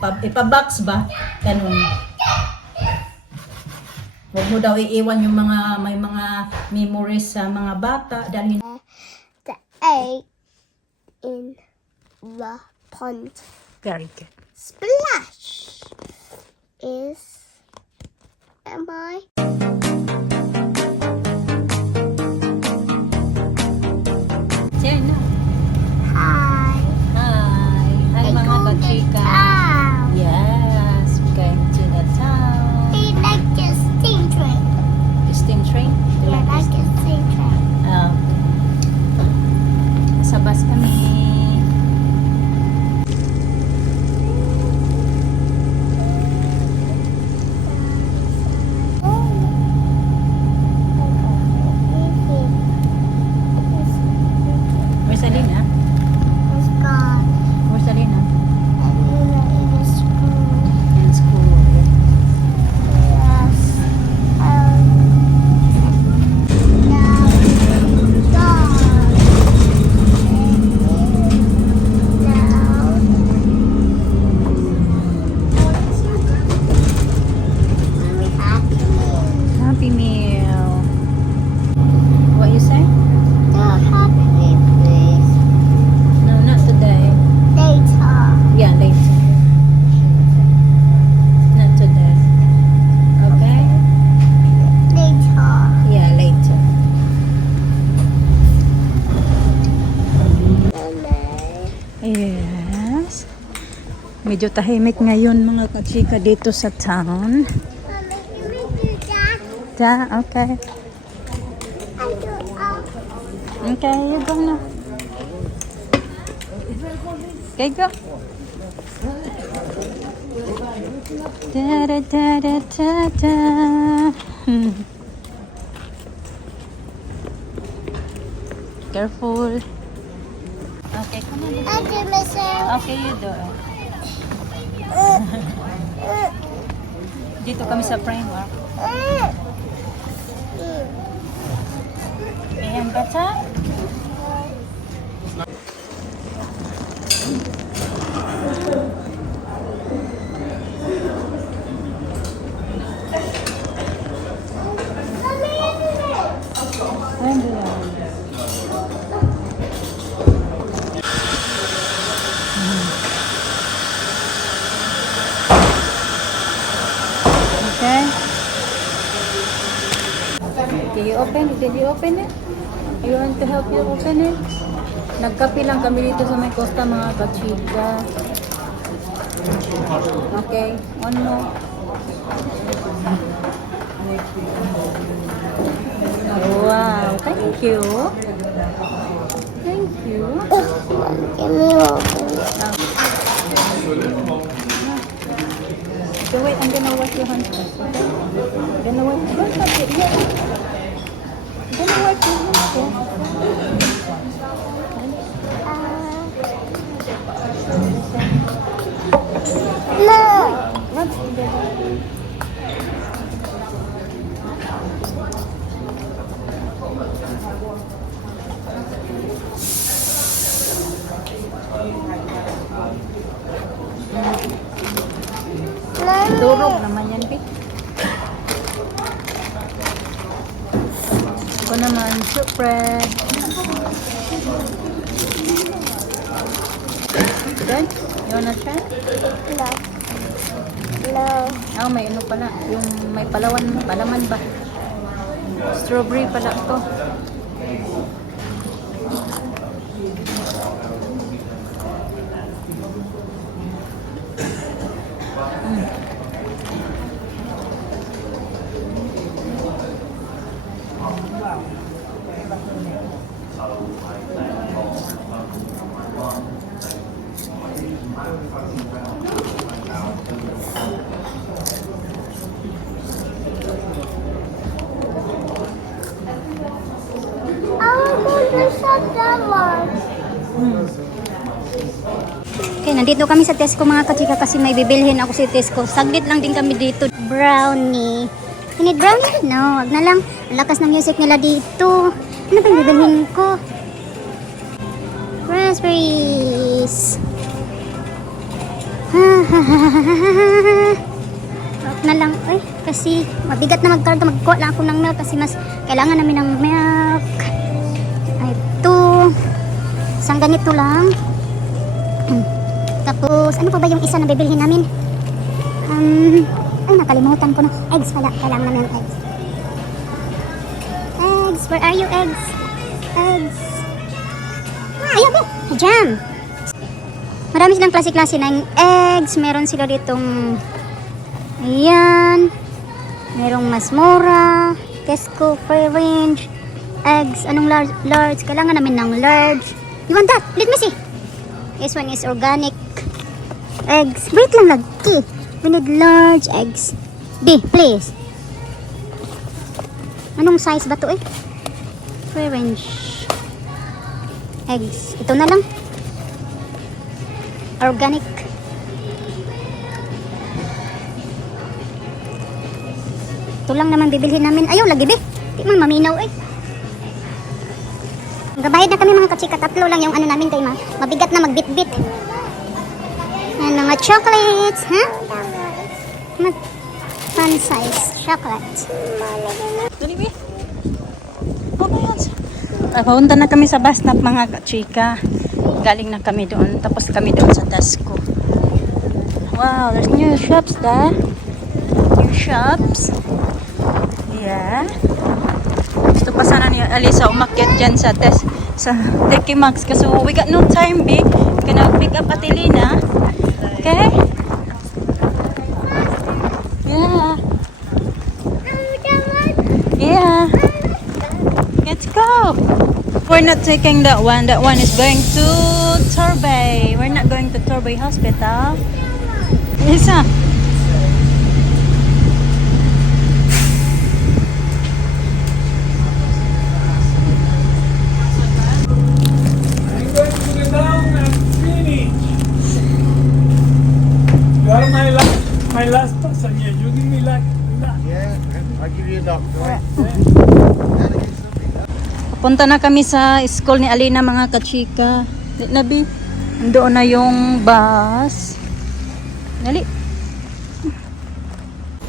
ipabox ba? Ganun. Huwag mo daw iiwan yung mga may mga memories sa mga bata. Dahil The egg in the pond. very good. Splash is am I? Say na. Hi. Hi. Hi mga kachika. Yes, we're going to the town. I like the steam train. Steam train? You Yeah, like like the steam train. Sa bus kami. Where's Alina? It's gone. Where's Alina? In the school. In school. Yes. Now, gone. Happy Meal. What you say? Now, happy, please. No, not today. Later. Yeah, later. Not today. Okay? Later. Yeah, later. Yes. Medyo tahimik ngayon mga kachika dito sa town. Mama, can we do that? Yeah, okay. I do Okay, you go na. Okay, go. Da da da da da da. Careful. Okay, come on. I do myself. Okay, you do it. Dito kami sa framework. Ayan, bata. Ayan, diyan. Okay. Can you open? Did you open it? You want to help you open it? Nagkape lang kami dito sa may costa mga kachika. Okay, one more. Wow, thank you. Thank you. Give me open. Okay, wait, I'm gonna wash your hands first, okay? I'm gonna wipe, don't touch it yet. I'm gonna wipe your hands first. No. Rub together. Durog naman yan, Vic. Ito naman, soup bread. Good? You wanna try? No. No. Oh, may ano pala. Yung may palaman ba? Strawberry pala ito. Okay, nandito kami sa Tesco mga kachika kasi may bibilhin ako sa Tesco. Saglit lang din kami dito. Brownie. You need brownie? No, wag na lang. Ang lakas ng music nila dito. Ano ba yung bibilhin ko? Raspberries. Wag na lang. Ay, kasi mabigat na magkarga. Magkuha lang ako ng milk kasi mas kailangan namin ng milk. Ay, ito. Isang ganito lang. Tapos, ano pa ba yung isa na bibilhin namin? Ay, nakalimutan ko na. Eggs pala. Kailangan namin ng eggs. Eggs. Where are you, eggs? Eggs. Ayan po. Jam. Marami silang klase-klase ng eggs. Meron sila ditong ayan. Merong mas mura. Tesco, free range. Eggs. Anong large? Large. Kailangan namin ng large. You want that? Let me see. This one is organic eggs. Wait lang lagi. We need large eggs. B, please. Anong size ba to eh? Free range eggs. Ito na lang. Organic. Ito lang naman bibilhin namin. Ayaw lagi be. Di man maminaw eh. Gabayad na kami mga kachika. Tatlo lang yung ano namin kay mabigat na magbit-bit. Ayan mga chocolates. Ha? Fun size chocolate. Dali, be. Papunta na kami sa bus stop mga kachika. Galing na kami doon. Tapos kami doon sa Tesco. Wow, there's new shops there. New shops. Yeah. Gusto pa sana ni Alisa umakyat dyan sa Teki Max. Kasi we got no time, be. Gonna pick up Atilina. Okay? Yeah. Yeah. Let's go. We're not taking that one. That one is going to Torbay. We're not going to Torbay Hospital. Lisa. I'm going to go down and finish. You are my last passenger. You give me like that. Yeah, I'll give you a doctor. Punta na kami sa school ni Alina mga kachika. Nabi, doon na yung bus. Dali.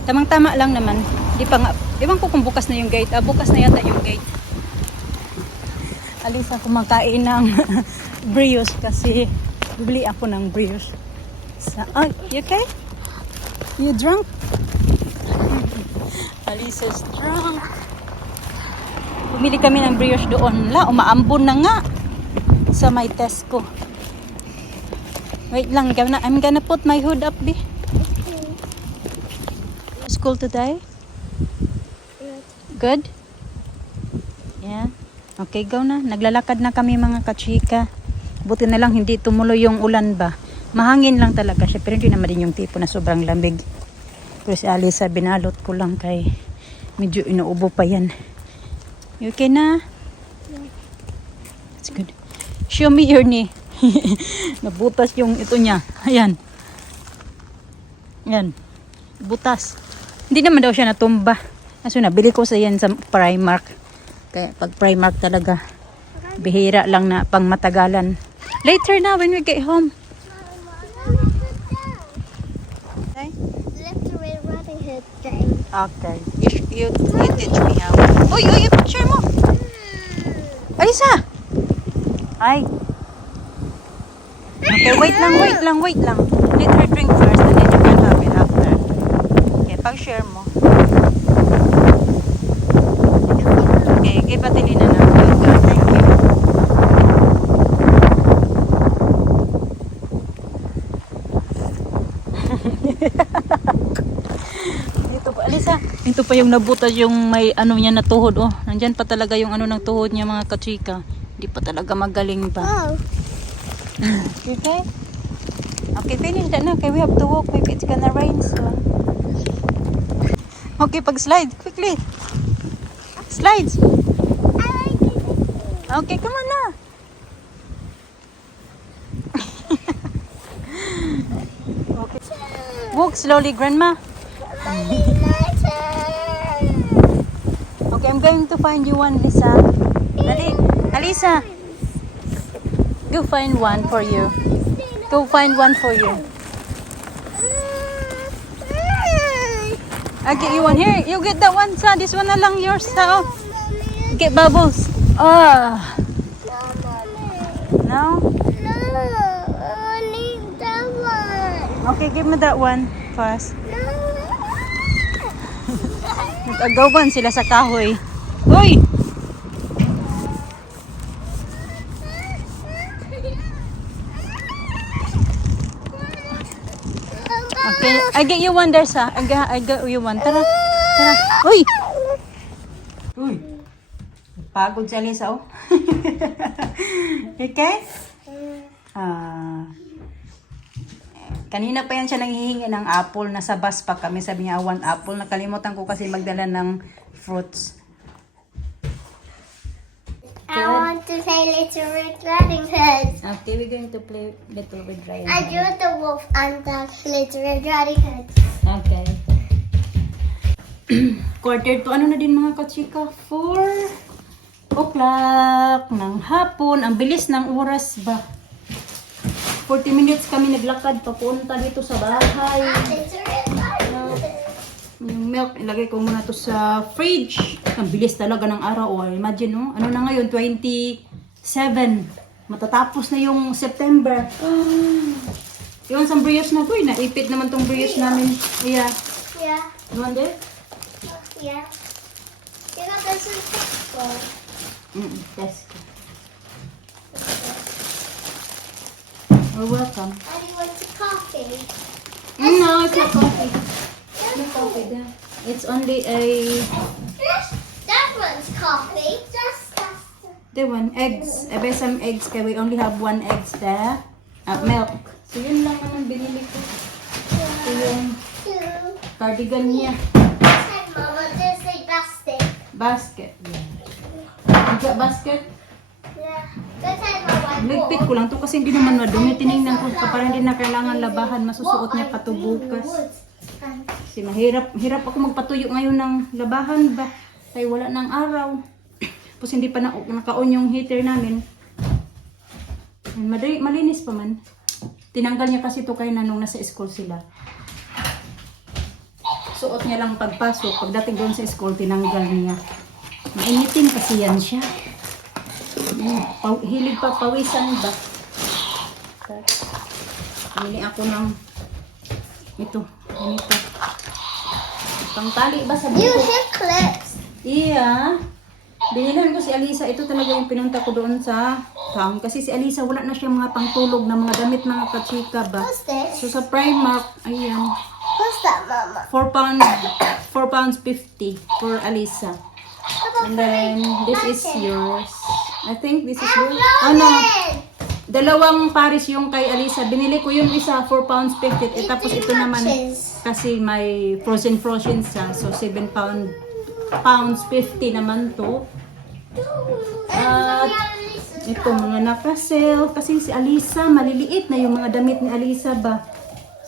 Tamang-tama lang naman. Di pa nga, ewan ko kung bukas na yung gate. Bukas na yata yung gate. Alisa kumakain ng brioche kasi bibili ako ng brioche. Oh, you okay? You drunk? Alisa's drunk. Bumili kami ng brioche doon. Umaambon na nga sa may Tesco. Wait lang, I'm gonna put my hood up, be. School today? Good? Yeah. Okay, go na. Naglalakad na kami mga kachika. Buti na lang hindi tumuloy yung ulan ba. Mahangin lang talaga siya, pero hindi naman din yung tipo na sobrang lamig. Pero si Alisa, binalot ko lang kay medyo inuubo pa yan. You okay na? That's good. Show me your knee. Nabutas yung ito niya. Ayan. Ayan. Butas. Hindi naman daw siya natumba. Kaso nabili ko sa yan sa Primark. Kaya pag Primark talaga, bihira lang na pang matagalan. Later na when we get home. Okay? Left away running head thing. Okay. You teach me how. Uy, share mo. Alisa! Ay. Okay, wait lang. Let her drink first and then you can have it after. Okay, pag-share mo. Okay, give Atilina na. Good, thank you. Dito pa, Alisa. Ito pa yung nabutas yung may ano niya na tuhod. Oh, nandyan pa talaga yung ano ng tuhod niya mga kachika. Hindi pa talaga magaling pa. Oh. Okay? Okay, finish that na. Okay, we have to walk. Maybe it's gonna rain soon. Okay, pag-slide. Quickly. Slides. Okay, come on na. Okay. Walk slowly, Grandma. Okay, I'm going to find you one, Lisa. Dali. Alisa. Go find one for you. Go find one for you. I get you one. Here, you get that one, sa. This one na lang yours, sa. Oh. Get bubbles. Ah. No? No, I need that one. Okay, give me that one first. No. Nag-agawan sila sa kahoy. Uy! Okay, I get you one there, sa. I get you one. Tara. Tara. Uy! Uy! Pagod si Alisa, oh. Okay? Kanina pa yan siya nanghihingi ng apple. Nasa bus pa kami. Sabi niya, I want apple. Nakalimutan ko kasi magdala ng fruits. I want to say Little Red Riding Hood. Okay, we're going to play Little Red Riding I Hood. drew the wolf and the Little Red Riding Hood. Okay. Quarter to ano na din mga kachika? 4 o'clock ng hapon. Ang bilis ng oras ba? 40 minutes kami naglakad papunta dito sa bahay. Little Red Riding Hood. Yung milk, ilagay ko muna to sa fridge. Ang bilis talaga ng araw. Oh, imagine, no? Ano na ngayon? 27. Matatapos na yung September. Yung isang brioche na ko, naipit naman tong brioche namin. Yeah. Yeah, You want it? yeah. You got this in Tesco. Yes. You're welcome. And you want a coffee. No, it's not coffee. No coffee there. It's only a... That one's coffee. Just The one, eggs. I buy some eggs kaya we only have 1 eggs there. Milk. So yun lang naman binili ko. Ito yung two. cardigan niya. Said Mama, there's a basket. Basket. You got basket? Yeah. That's how Mama Ligpit ko lang to kasi hindi naman madumi. Tinignan ko pa parang hindi na kailangan labahan. Masusuot niya pa to bukas. Kasi hirap ako magpatuyo ngayon ng labahan ba? Kaya wala ng araw. Tapos hindi pa naka-on yung heater namin. Malinis pa man. Tinanggal niya kasi ito kay nung nasa school sila. Suot niya lang pagpasok. Pagdating doon sa school, tinanggal niya. Mainitin kasi yan siya. Hilig pa pawisan ba? Pumili ako ng ito. Ganito. Pangtali ba sa You buko? have clips. Iya. Binilhan ko si Alisa. Ito talaga yung pinunta ko doon sa town. Kasi si Alisa wala na siyang mga pangtulog na mga damit, mga kachika ba. What's this? So sa Primark, ayan. What's that, Mama? 4 pounds 50 for Alisa. And then this is yours. I think this is yours. Oh no. Dalawang pares yung kay Alisa. Binili ko yung isa 4 pounds 50. Tapos ito naman kasi may frozen siya. So 7 pounds 50 naman to. At ito mga naka-sale. Kasi si Alisa, maliliit na yung mga damit ni Alisa ba.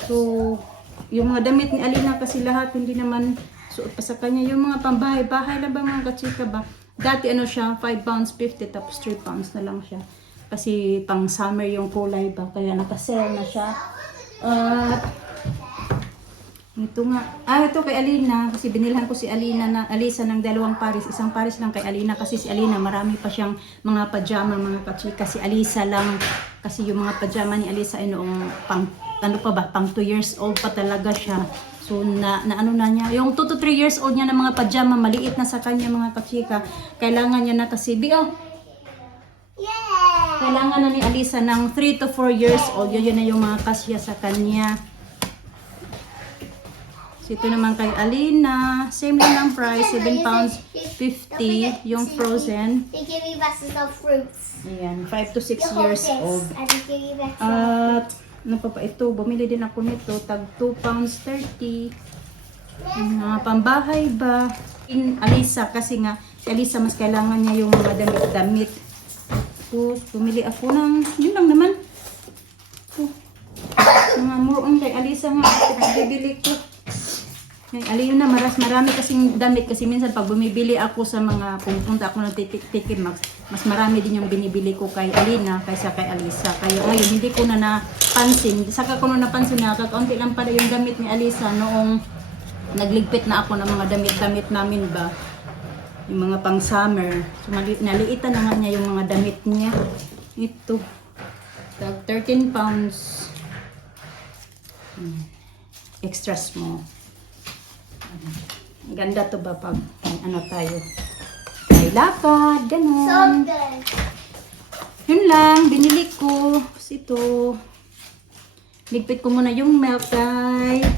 So, yung mga damit ni Alina kasi lahat hindi naman suot pa sa kanya. Yung mga pambahay-bahay lang ba mga kachika ba. Dati ano siya, 5 pounds 50 tapos 3 pounds na lang siya. Kasi pang summer yung kulay ba. Kaya naka-sale na siya. Ito nga. Ito kay Alina. Kasi binilhan ko si Alisa ng 2 pares. Isang pares lang kay Alina. Kasi si Alina marami pa siyang mga pajama, mga kachika. Si Alisa lang. Kasi yung mga pajama ni Alisa ay noong pang 2 years old pa talaga siya. So ano na niya. Yung 2 to 3 years old niya na mga pajama. Maliit na sa kanya mga kachika. Kailangan niya na kasi. Yeah. Kailangan na ni Alisa ng 3 to 4 years old. Yun na yung mga kasya sa kanya. So, ito naman kay Alina. Same lang ng price. 7 pounds 50. Yung frozen. They give you baskets of fruits. Ayan. 5 to 6 You hold years this, old. and they give you baskets. At ano pa ba ito? Bumili din ako nito. Tag 2 pounds 30. Mga pambahay ba? In Alisa. Kasi nga, si Alisa mas kailangan niya yung mga damit-damit. So, bumili ako ng, yun lang naman. Mga muron kay Alisa nga. Bibili ko. Kay Alina, marami kasing damit. Kasi minsan pag bumibili ako sa mga, pumunta ako ng Tiki Max, mas marami din yung binibili ko kay Alina kaysa kay Alisa. Kaya ngayon, hindi ko na napansin. Saka ko na napansin na kakaunti lang pala yung damit ni Alisa noong Nagligpit na ako ng mga damit-damit namin ba. Yung mga pang summer. So, naliitan na nga niya yung mga damit niya. Ito. 13 pounds. Extra small. Ganda to ba pag ano tayo. May lapad. So Ganon. good. Yun lang. Binili ko. Tapos ito. Ligpit ko muna yung milk guys.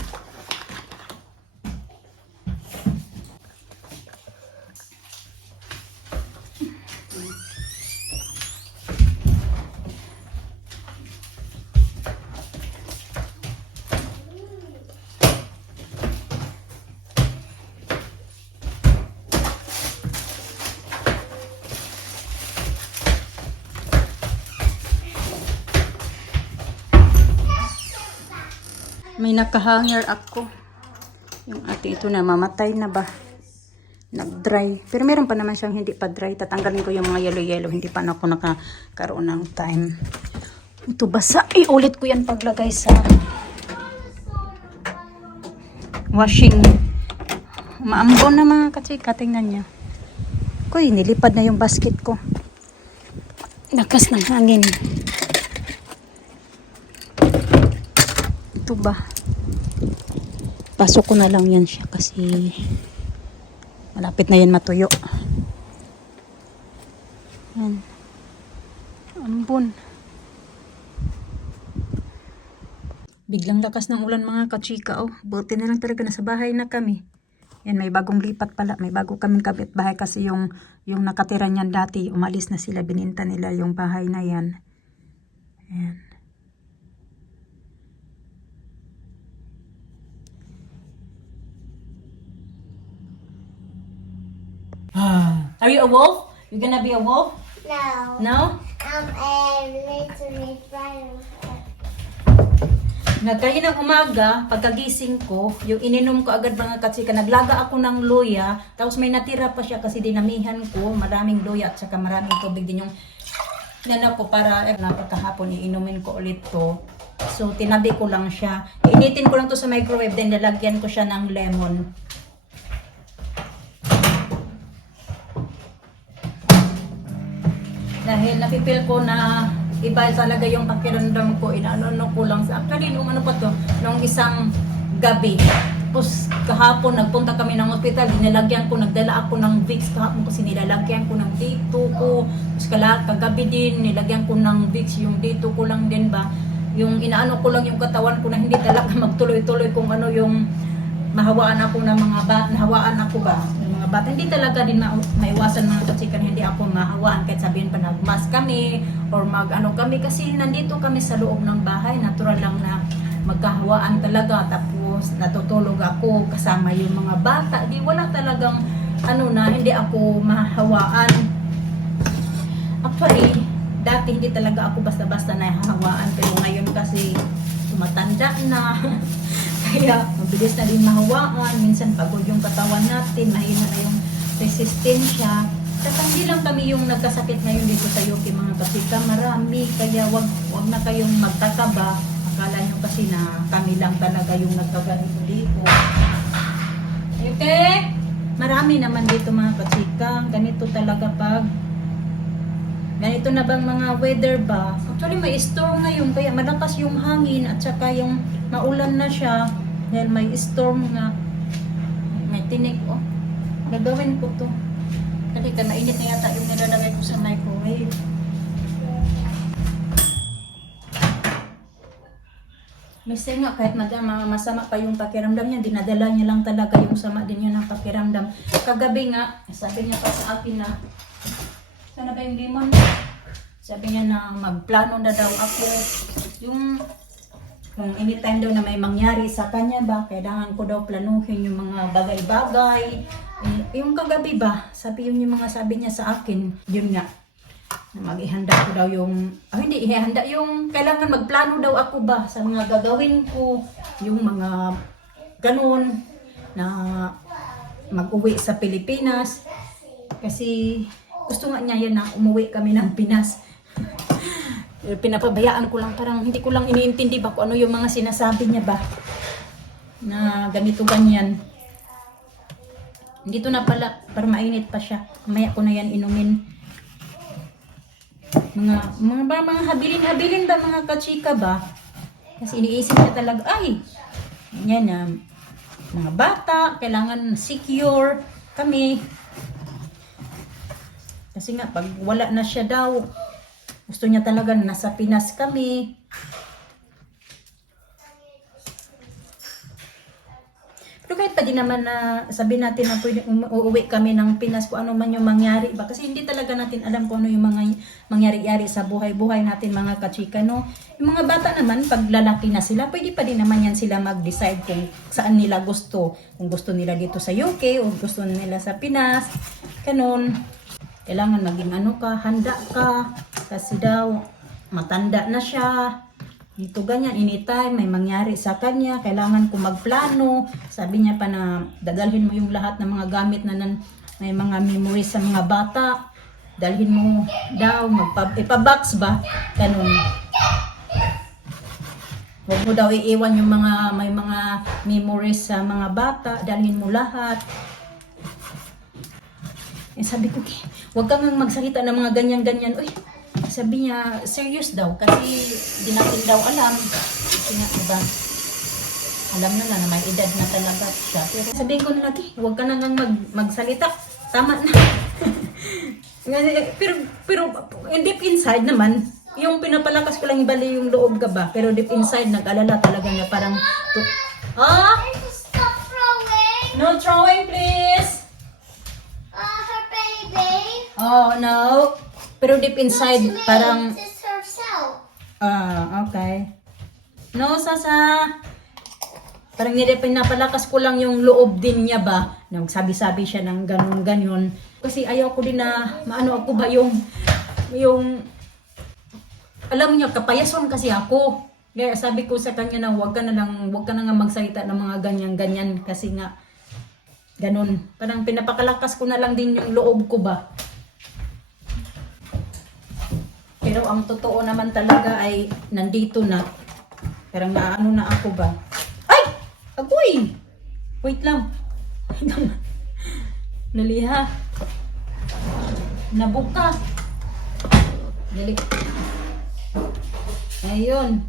May nakahanger ako. Yung ating ito na, mamatay na ba? Nag-dry. Pero meron pa naman siyang hindi pa dry. Tatanggalin ko yung mga yellow-yellow. Hindi pa na ako nakakaroon ng time. Ito basa. Ulit ko yan paglagay sa washing. Maambon na mga kachika. Tingnan niyo. Kuy, nilipad na yung basket ko. Lakas ng hangin. Ito ba? Pasok ko na lang yan siya kasi malapit na yan matuyo. Yan. Ambon. Biglang lakas ng ulan mga kachika. Oh, buti na lang talaga nasa bahay na kami. Yan, may bagong lipat pala. May bago kaming kapitbahay kasi yung nakatira niyan dati, umalis na sila. Bininta nila yung bahay na yan. Yan. Are you a wolf? You gonna be a wolf? No. No? I'm a little friend. Nagkahinang umaga, pagkagising ko, yung ininom ko agad mga katsika, naglaga ako ng luya, tapos may natira pa siya kasi dinamihan ko, maraming luya at saka maraming tubig din yung nanap ko para napagkahapon iinumin ko ulit to. So, tinabi ko lang siya. Initin ko lang to sa microwave, then lalagyan ko siya ng lemon. Dahil napipil ko na iba talaga yung pakiramdam ko, inaano ko lang sa actually nung ano pa to, nung isang gabi. Tapos kahapon nagpunta kami ng ospital, nagdala ako ng Vicks kahapon kasi nilalagyan ko ng dito ko. Tapos kagabi din nilagyan ko ng Vicks yung dito ko lang din ba. Yung inaano ko lang yung katawan ko na hindi talaga magtuloy-tuloy kung ano yung mahawaan ako ng mga bata, nahawaan ako ba ng mga bata. Hindi talaga din maiwasan mga katsika na hindi ako mahawaan kahit sabihin pa nagmask kami or mag-ano kami kasi nandito kami sa loob ng bahay. Natural lang na magkahawaan talaga tapos natutulog ako kasama yung mga bata. Di wala talagang ano na hindi ako mahawaan. Actually, dati hindi talaga ako basta-basta nahahawaan pero ngayon kasi tumatanda na. Kaya mabilis na din mahawaan, minsan pagod yung katawan natin, mahina na yung resistensya. Saka hindi lang kami yung nagkasakit ngayon dito sa Yuki mga kapita, marami. Kaya wag na kayong magtataba. Akala nyo kasi na kami lang talaga yung nagkaganito dito. Okay? Marami naman dito mga kapita. Ganito talaga pag ganito na bang mga weather ba? Actually may storm ngayon kaya malakas yung hangin at saka yung maulan na siya. Dahil may storm nga. May tinik oh. Gagawin ko to. Kasi mainit na yata yung nilalagay ko sa microwave. Minsan nga kahit masama pa yung pakiramdam niya, dinadala niya lang talaga yung sama din niya ng pakiramdam. Kagabi nga, sabi niya pa sa akin na sana ba yung lemon? Sabi niya na magplano na daw ako. Yung anytime daw na may mangyari sa kanya ba, kailangan ko daw planuhin yung mga bagay-bagay. Yung kagabi ba, sabi yung mga sabi niya sa akin, yun nga, na mag-ihanda ko daw yung, hindi ihanda, yung kailangan magplano daw ako ba sa mga gagawin ko, yung mga ganun, na mag-uwi sa Pilipinas. Kasi gusto nga niya yan na umuwi kami ng Pinas. Pinapabayaan ko lang, parang hindi ko lang iniintindi ba kung ano yung mga sinasabi niya ba na ganito ganyan. Dito na pala, para mainit pa siya. Mamaya ko na yan inumin. Mga habilin ba, mga kachika ba? Kasi iniisip niya talaga, ay, yan na, mga bata, kailangan secure kami. Kasi nga, pag wala na siya daw, gusto niya talaga nasa Pinas kami. Pero kahit pa din naman na sabihin natin na pwede uuwi kami ng Pinas kung ano man yung mangyari ba. Kasi hindi talaga natin alam kung ano yung mga mangyari-yari sa buhay-buhay natin mga kachika, no? Yung mga bata naman, pag lalaki na sila, pwede pa din naman yan sila mag-decide kung saan nila gusto. Kung gusto nila dito sa UK o gusto nila sa Pinas. Ganun. Kailangan maging handa ka. Kasi daw, matanda na siya. Ito ganyan, anytime may mangyari sa kanya, kailangan ko magplano. Sabi niya pa na dadalhin mo yung lahat ng mga gamit na may mga memories sa mga bata. Dalhin mo daw, ipabox ba? Ganun. Huwag mo daw iiwan yung may mga memories sa mga bata. Dalhin mo lahat. Sabi ko, huwag kang magsalita ng mga ganyan-ganyan. Uy, sabi niya, serious daw. Kasi di natin daw alam. Kasi nga, diba? Alam na may edad na talaga siya. Pero sabihin ko na lagi, huwag ka na nang magsalita. Tama na. pero deep inside naman, yung pinapalakas ko lang ibali yung loob ka ba. Pero deep inside, nag-alala talaga na parang, Stop throwing. No throwing, please! Her baby. Oh, no. Pero deep inside, Not me, parang, it's herself. okay. No, Sasa. Parang pinapalakas ko lang yung loob din niya ba. Nagsabi-sabi siya ng ganun-ganun. Kasi ayaw ko din na, maano ako ba yung, alam niya, kapayason kasi ako. Kaya sabi ko sa kanya na huwag ka na nga magsalita ng mga ganyan-ganyan. Kasi nga, ganun. Parang pinapakalakas ko na lang din yung loob ko ba. Pero ang totoo naman talaga ay nandito na. Parang naano na ako ba. Ay! Agoy! Wait lang. Naliha. Nabuka. Dali. Ayun.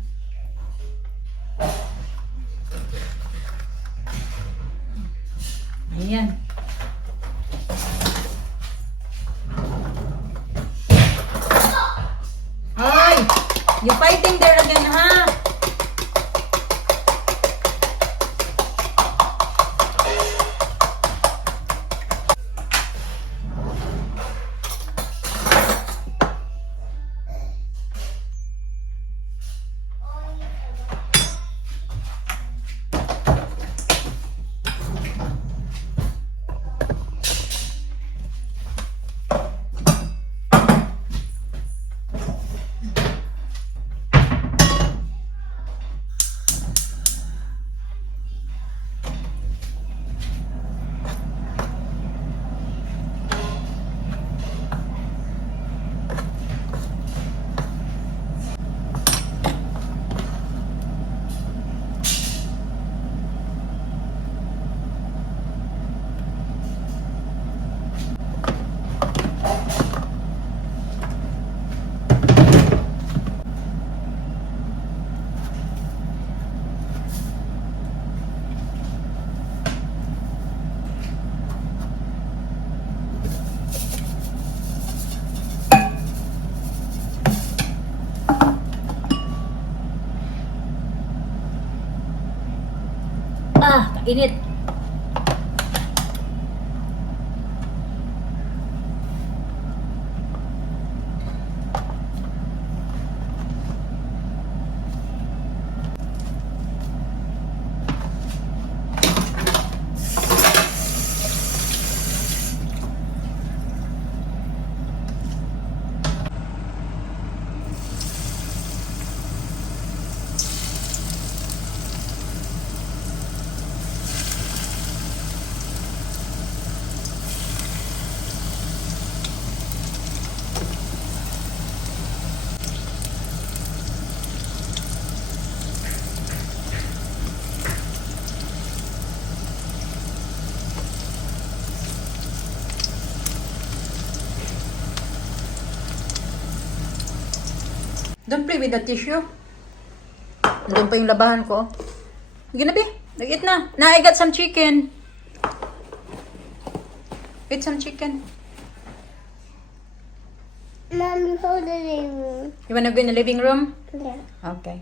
Ayan. Ay! You fighting there again, ha? Kainit. Don't play with the tissue. Doon pa yung labahan ko. Sige na, Bi. Nag-eat na. Na, I got some chicken. Eat some chicken. Mom, hold the living room. You wanna go in the living room? Yeah. Okay.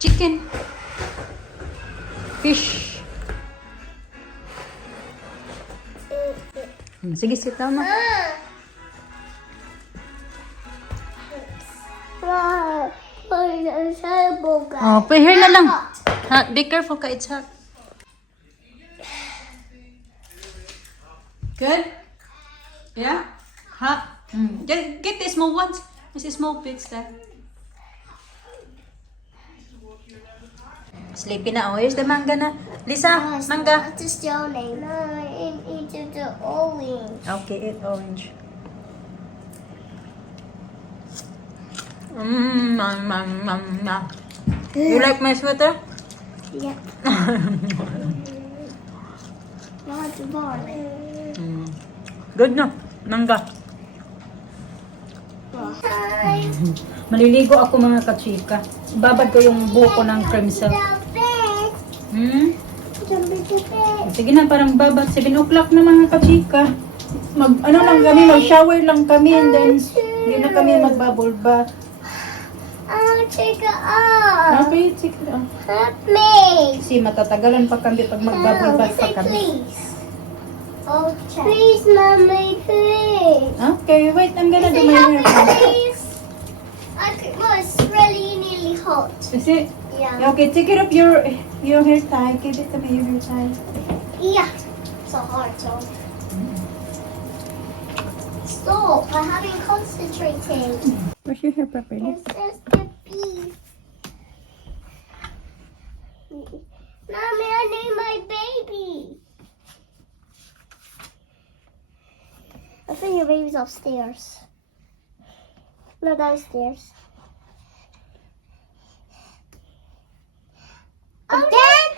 Chicken. Fish. Sige, sit down na. Wow. Ang terrible guy. Oh, put here na lang. Ha, be careful ka, it's hot. Good? Yeah? Hot? Get the small ones. There's small bits there. Sleepy na. Oh, here's the manga na. Lisa, manga. That's just your name. No, it's the orange. Okay, eat orange. You like my sweater? Yeah. What's wrong? Good no? Manga. Hi. Maliligo ako mga kachika. Babad ko yung buko ng cream silk. Jumping to bed. Sige na, parang babad. 7 o'clock na mga kachika. Mag-shower lang kami and then hindi na kami magbubble bath. Oh, check it out. Okay, sige lang. Help me. Kasi matatagalan pa kami pag magbubble bath pa Say kami. please. Oh, please, mommy, please. Okay, wait, I'm gonna do Say my help hair. me, please. Well, it's really nearly hot. Is it? Yeah. Okay, take it up your hair tie. Give it to me, your hair tie. Yeah. So hard, so. Stop. I'm having concentrating. Brush your hair properly. It's just the beef. Mommy, I need my baby. I think your baby's upstairs. No, downstairs. Again?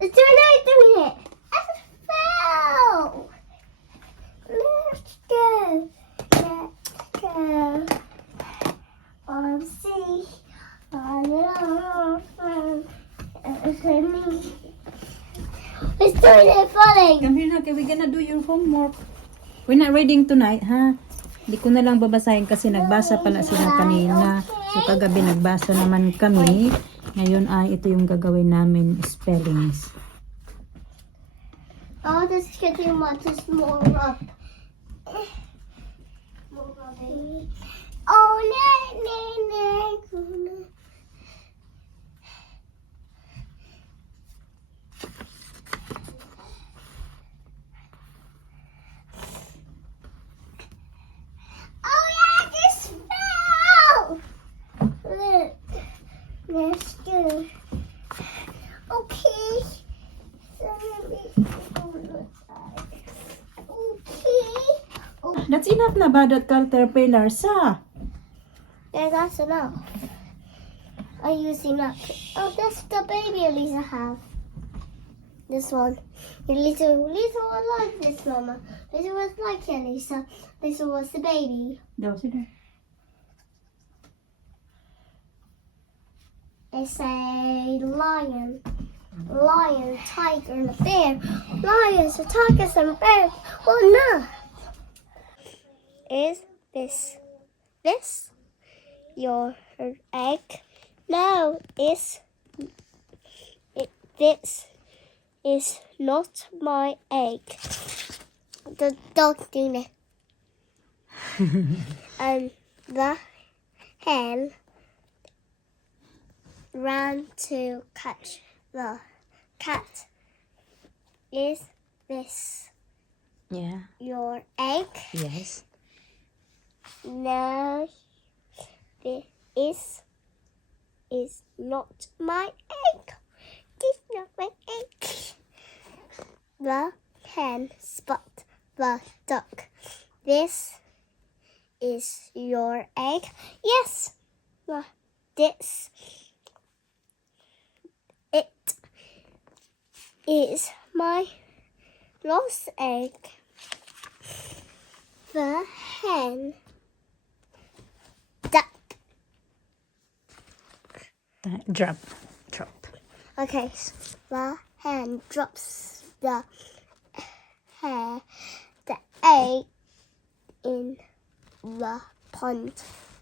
It's too late doing it. I fell. Let's go. Let's go. See. It's doing it falling. Come here na, okay, we're gonna do your homework. We're not reading tonight, ha? Hindi ko na lang babasahin kasi nagbasa pala sila kanina. So kagabi nagbasa naman kami. Ngayon ay ito yung gagawin namin, spellings. Oh, this kitchen wants more up. More rubbing. Oh, no, no, no. Oh, yeah, this fell. Look. Let's go. Okay. Okay. That's enough na ba, that caterpillar, sa? Yeah, that's enough. I'm using that. Oh, that's the baby Elisa have. This one. Elisa was like this, Mama. Elisa was like Elisa. This was the baby. Daw, sila. It's a lion. Lion, tiger, and a bear. Lions, and tigers, and bears. Well, no. Is this your egg? No, this is not my egg. The dog doing it. And the hen ran to catch the cat. Is this Yeah, your egg? yes. No, this is not my egg. This is not my egg. The hen spot the duck. This is your egg. Yes. This. It is my lost egg. The hen duck. Drop. Okay, the hen drops the egg in the pond.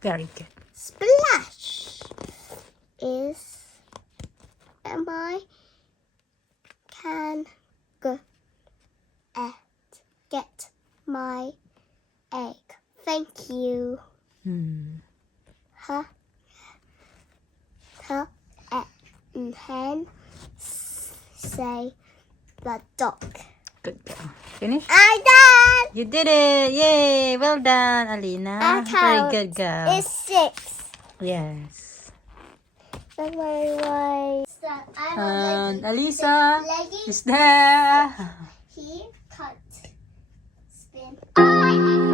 Very good. Splash is my can go at get my egg. Thank you. Ha and hen say the dog. Good girl. Finish? I done. You did it! Yay! Well done, Alina. I Very count. good girl. It's 6. Yes. That's why. And Alisa Leggy. is there. He cut. Spin.